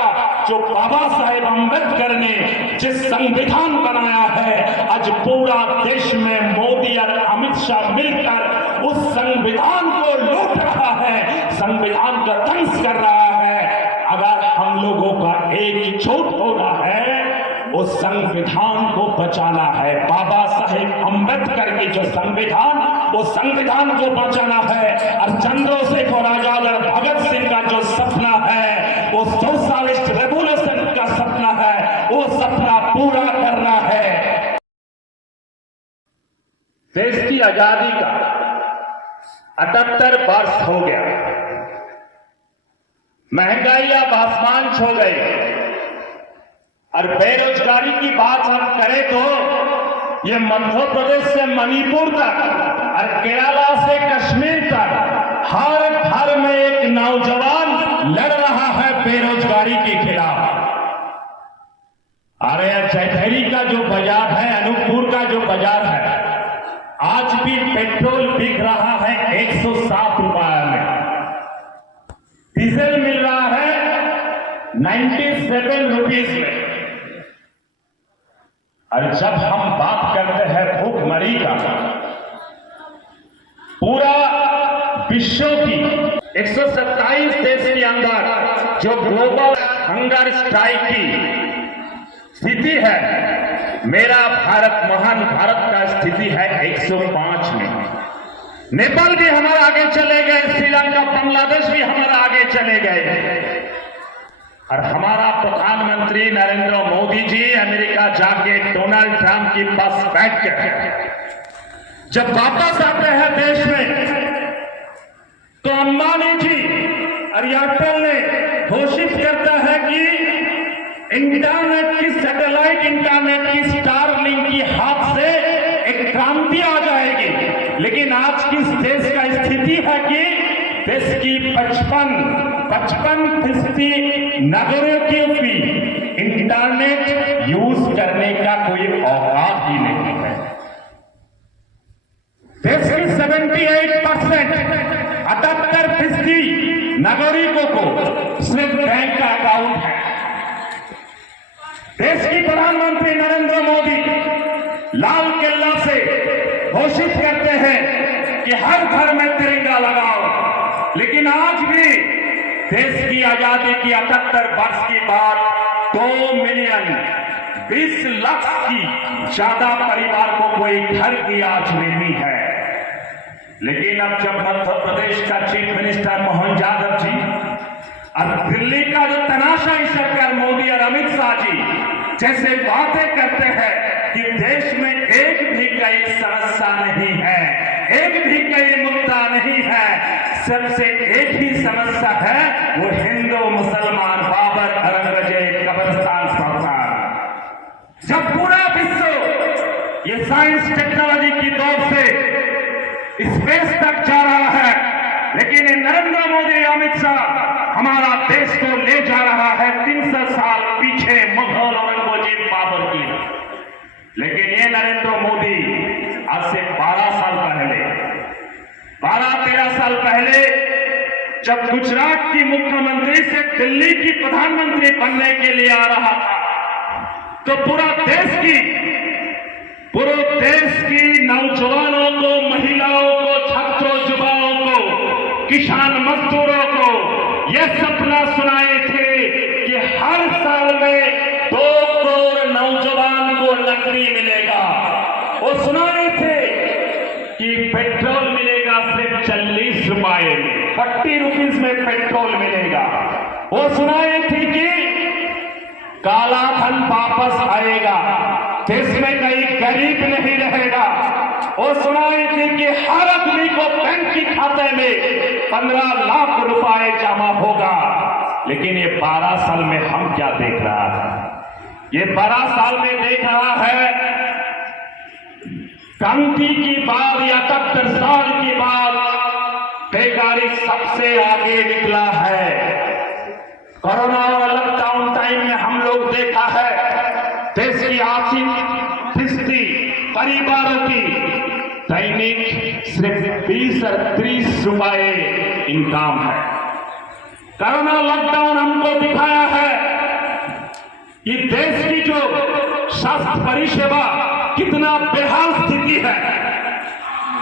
जाएगा जो बाबा साहेब अम्बेडकर ने जिस संविधान बनाया है। आज पूरा देश में मोदी और अमित शाह मिलकर उस संविधान को लूट रहा है, संविधान का ध्वंस कर रहा है। अगर हम लोगों का एकजुट होना है, उस संविधान को बचाना है। बाबा साहेब अम्बेडकर की जो संविधान, वो संविधान को बचाना है। और चंद्रशेखर आजाद और भगत सिंह का जो सपना है, वो सोशलिस्ट रेवोल्यूशन का सपना है, वो सपना पूरा करना है। देश की आजादी का 78 वर्ष हो गया, महंगाई अब आसमान छू गई और बेरोजगारी की बात हम करें तो ये मध्य प्रदेश से मणिपुर तक और केरला से कश्मीर तक हर घर में एक नौजवान लड़ रहा है बेरोजगारी के खिलाफ। अरे चैथरी का जो बाजार है, अनूपपुर का जो बाजार है, आज भी पेट्रोल बिक रहा है 107 रुपए में, डीजल मिल रहा है 97 रुपीज में। और जब हम बात करते हैं भूखमरी का, पूरा विश्व की 127 देश के अंदर जो ग्लोबल हंगर स्ट्राइक की स्थिति है, मेरा भारत, महान भारत का स्थिति है 105 में। नेपाल भी हमारा आगे चले गए, श्रीलंका, बांग्लादेश भी हमारा आगे चले गए। और हमारा प्रधानमंत्री नरेंद्र मोदी जी अमेरिका जाके डोनाल्ड ट्रंप की पास बैठ कर जब वापस आते हैं देश में, तो अंबानी जी और एयरटेल ने घोषित करता है कि इंटरनेट की, सैटेलाइट इंटरनेट की, स्टारलिंक की हाथ से एक क्रांति आ जाएगी। लेकिन आज की देश का स्थिति है कि देश की 55% नगरों के भी इंटरनेट यूज करने का कोई औकात ही नहीं है। देश की 78%, 78% नागरिकों को सिर्फ बैंक का अकाउंट है। देश की प्रधानमंत्री नरेंद्र मोदी लाल किला से घोषित करते हैं कि हर घर में तिरंगा लगाओ, लेकिन आज भी देश की आजादी की 78 वर्ष के बाद 2 मिलियन 20 लाख की ज्यादा परिवार को कोई घर की आज नहीं है। लेकिन अब जब मध्य प्रदेश का चीफ मिनिस्टर मोहन यादव जी और दिल्ली का जो तनाशाही सरकार मोदी और अमित शाह जी जैसे बातें करते हैं कि देश में एक भी कई समस्या नहीं है, एक भी कई मुद्दा नहीं है, सबसे एक ही समस्या है, वो हिंदू मुसलमान, बाबर, औरंगजेब, कब्रिस्तान, संसार। जब पूरा विश्व ये साइंस टेक्नोलॉजी की दौड़ से स्पेस तक जा रहा है, लेकिन ये नरेंद्र मोदी, अमित शाह हमारा देश को ले जा रहा है 300 साल पीछे, मुगल, औरंगजेब, बाबर की। लेकिन ये नरेंद्र मोदी आज से 12 साल पहले, 12-13 साल पहले जब गुजरात की मुख्यमंत्री से दिल्ली की प्रधानमंत्री बनने के लिए आ रहा था, तो पूरे देश की नौजवानों को, महिलाओं को, छात्रों, युवाओं को, किसान मजदूरों को यह सपना सुनाए थे कि हर साल में 2 करोड़ नौजवान को नौकरी मिलेगा। वो सुनाए थे कि पेट्रोल मिलेगा सिर्फ 40 रुपए में, 40 रुपीज में पेट्रोल मिलेगा। वो सुनाए थे कि काला धन वापस आएगा, देश में कहीं गरीब नहीं रहेगा। वो सुनाए थे कि हर आदमी को बैंक के खाते में 15 लाख रुपए जमा होगा। लेकिन ये 12 साल में हम क्या देख रहा है? ये 12 साल में देख रहा है क्रांति की बात या 71 साल की बात, बेकारी सबसे आगे निकला है। कोरोना और लॉकडाउन टाइम में हम लोग देखा है देश की आर्थिक स्थिति, परिवारों की दैनिक सिर्फ 20 और 30 रुपए इनकम है। कोरोना लॉकडाउन हमको दिखाया है कि देश की जो स्वास्थ्य परिसेवा कितना बेहाल स्थिति है।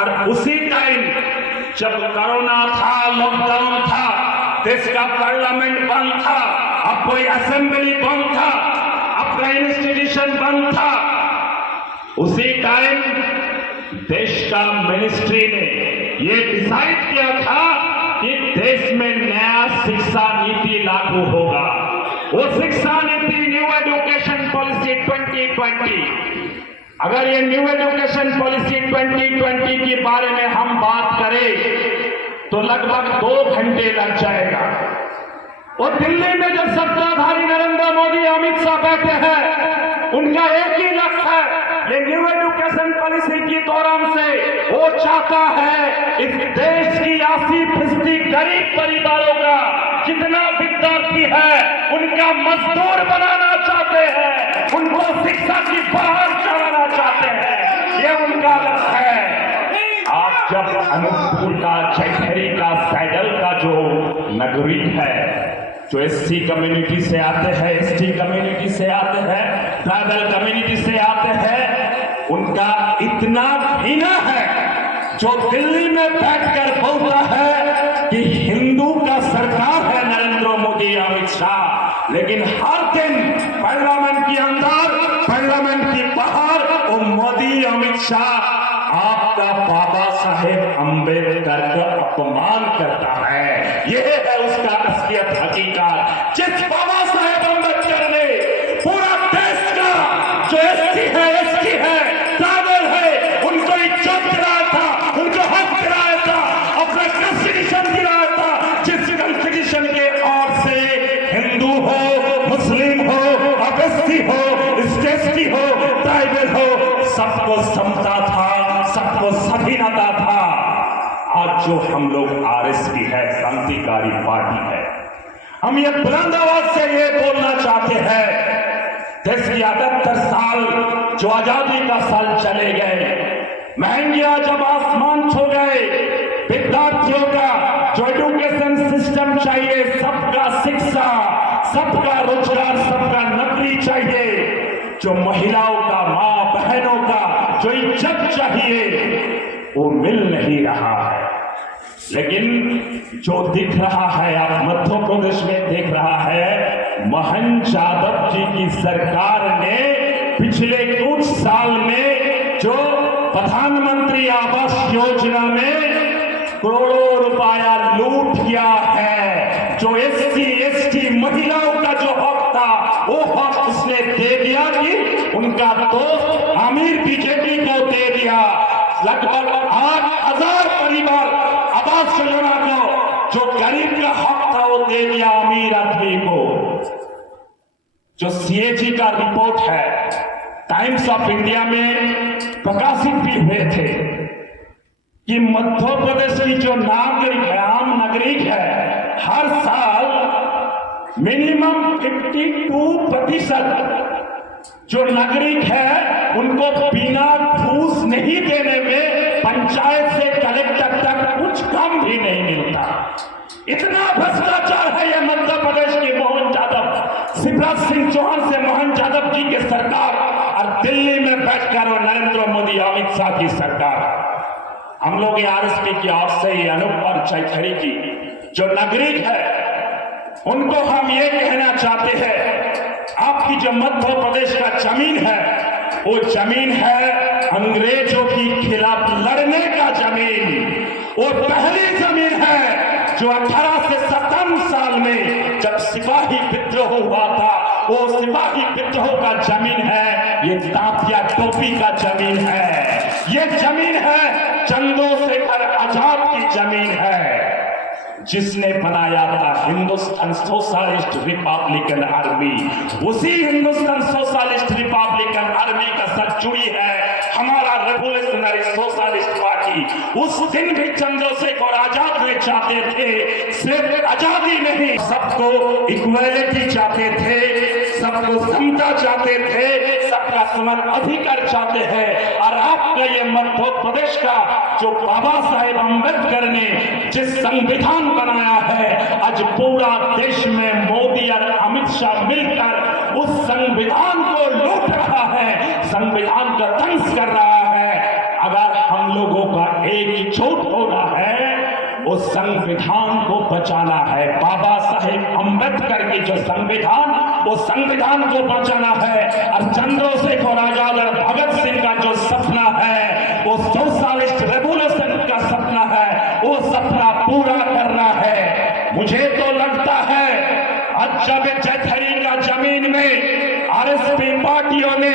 और उसी टाइम जब कोरोना था, लॉकडाउन था, देश का पार्लियामेंट बंद था, अब कोई असेंबली बंद था, आपका इंस्टीट्यूशन बंद था, उसी टाइम देश का मिनिस्ट्री ने ये डिसाइड किया था कि देश में नया शिक्षा नीति लागू होगा। वो शिक्षा नीति न्यू एजुकेशन पॉलिसी 2020। अगर ये न्यू एजुकेशन पॉलिसी 2020 के बारे में हम बात करें तो लगभग 2 घंटे लग जाएगा। और दिल्ली में जब सत्ताधारी नरेंद्र मोदी, अमित शाह बैठे हैं, उनका एक ही लक्ष्य है, ये न्यू एजुकेशन पॉलिसी के दौरान से वो चाहता है इस देश की 80% गरीब परिवारों का जितना विद्यार्थी है उनका मजदूर बनाना चाहते हैं, उनको शिक्षा की बाहर चढ़ाना चाहते हैं, ये उनका लक्ष्य है। आप जब अनूपपुर का, चैथरी का, सैडल का जो नागरिक है, जो एससी कम्युनिटी से आते हैं, एसटी कम्युनिटी से आते हैं, ट्राइबल कम्युनिटी से आते हैं, उनका इतना घृणा है जो दिल्ली में बैठकर बोलता है कि हिंदू का सरकार है नरेंद्र मोदी, अमित शाह, लेकिन हर दिन पार्लियामेंट के अंदर, पार्लियामेंट के बाहर वो मोदी, अमित शाह आपका बाबा साहेब अंबेडकर का अपमान करता है। यह है उसका असलियत हकीकत। जिस बाबा साहेब अंबेडकर ने पूरा देश का जो एससी है, एसटी है, ट्राइबल है, उनको इज्जत दिलाया था, उनको हक दिलाया था, अपना कॉन्स्टिट्यूशन दिलाया था, जिस कॉन्स्टिट्यूशन के ओर से हिंदू हो, मुस्लिम हो, एससी हो, एसटी हो, ट्राइबल हो, सबको समता था, सबको स्वाधीनता था। आज जो हम लोग आरएसपी है, क्रांतिकारी पार्टी है, हम ये बुलंद आवाज से ये बोलना चाहते हैं, देश की 78 साल जो आजादी का साल चले गए, महंगियां जब आसमान छू गए, विद्यार्थियों का जो एजुकेशन सिस्टम चाहिए, सबका शिक्षा, सबका रोजगार, सबका नौकरी चाहिए, जो महिलाओं का, मां बहनों का जो इज्जत चाहिए, वो मिल नहीं रहा है। लेकिन जो दिख रहा है, आप मध्य प्रदेश में देख रहा है, मोहन यादव जी की सरकार ने पिछले कुछ साल में जो प्रधानमंत्री आवास योजना में करोड़ों रुपया लूट किया है। जो एससी एसटी महिलाओं का जो हक था, वो हक उसने दे दिया कि उनका दोस्त आमिर बीजेपी को दे दिया। लगभग 8,000 परिवार आवास योजना को जो गरीब का हक था वो दे दिया अमीर आदमी को। जो सीएजी का रिपोर्ट है, टाइम्स ऑफ इंडिया में प्रकाशित भी हुए थे कि मध्य प्रदेश की जो नागरिक है, आम नागरिक है, हर साल मिनिमम 52% जो नागरिक है उनको बिना घूस नहीं देने में पंचायत से कलेक्टर तक कुछ कम भी नहीं मिलता। इतना भ्रष्टाचार है ये मध्य प्रदेश के मोहन यादव, शिवराज सिंह चौहान से मोहन यादव जी की सरकार और दिल्ली में बैठकर और नरेंद्र मोदी, अमित शाह की सरकार। हम लोग आरएसपी की ओर से अनूप और चैथरी की जो नागरिक है उनको हम ये कहना चाहते हैं, आपकी जो मध्य प्रदेश का जमीन है वो जमीन है अंग्रेजों के खिलाफ लड़ने का जमीन। वो पहली जमीन है जो 18 से 57 साल में जब सिपाही विद्रोह हुआ था, वो सिपाही विद्रोह का जमीन है। ये तात्या टोपी का जमीन है, ये जमीन है चंद्रशेखर आजाद की जमीन है, जिसने बनाया था हिंदुस्तान सोशलिस्ट रिपब्लिकन आर्मी। उसी हिंदुस्तान सोशलिस्ट रिपब्लिकन आर्मी का साथ जुड़ी है हमारा रेवोल्यूशनरी सोशलिस्ट पार्टी। उस दिन भी चंद्रशेखर आजाद ने चाहते थे सिर्फ आजादी नहीं, सबको इक्वालिटी चाहते थे, सबको समता चाहते थे, सबका समान अधिकार चाहते हैं। और आपका ये मध्य प्रदेश का जो बाबा साहेब अंबेडकर ने जिस संविधान बनाया है, आज पूरा देश में मोदी और अमित शाह मिलकर उस संविधान को लूट रहा है, संविधान का दंश कर रहा है। अगर हम लोगों का एकजुट होना है, उस संविधान को बचाना है। बाबा साहेब अम्बेडकर की जो संविधान, वो संविधान को बचाना है। और चंद्रशेखर आजाद और भगत सिंह का जो सपना है, वो सोशलिस्ट रेवोल्यूशन का सपना है, वो सपना पूरा करना है। मुझे तो लगता है आज जब चैथरी का जमीन में आरएसपी पार्टियों ने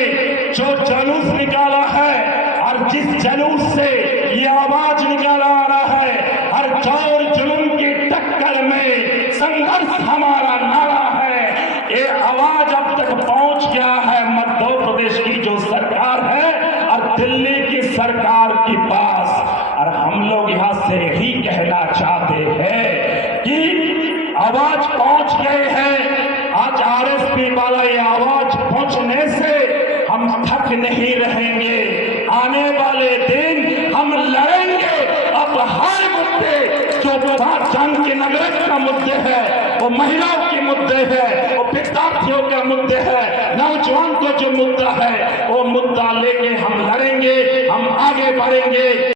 जो जुलूस निकाला है, और जिस जुलूस से ये आवाज निकाला आ रहा है, हर जोर जुलूम की टक्कर में संघर्ष हमारा नारा है, ये आवाज अब तक पहुंच गया है मध्य प्रदेश की जो सरकार है और दिल्ली की सरकार के पास। और हम लोग यहां से ही कहना चाहते हैं कि आवाज पहुंच गए हैं। आज आरएसपी वाला ये आवाज पहुंचने से हम थक नहीं रहेंगे। आने वाले दिन हम लड़ेंगे। अब हर मुद्दे जो जंग के नगरक का मुद्दे है, वो महिलाओं के मुद्दे है, वो विद्यार्थियों का मुद्दे है, नौजवान को जो मुद्दा है, वो मुद्दा लेके हम लड़ेंगे, हम आगे बढ़ेंगे।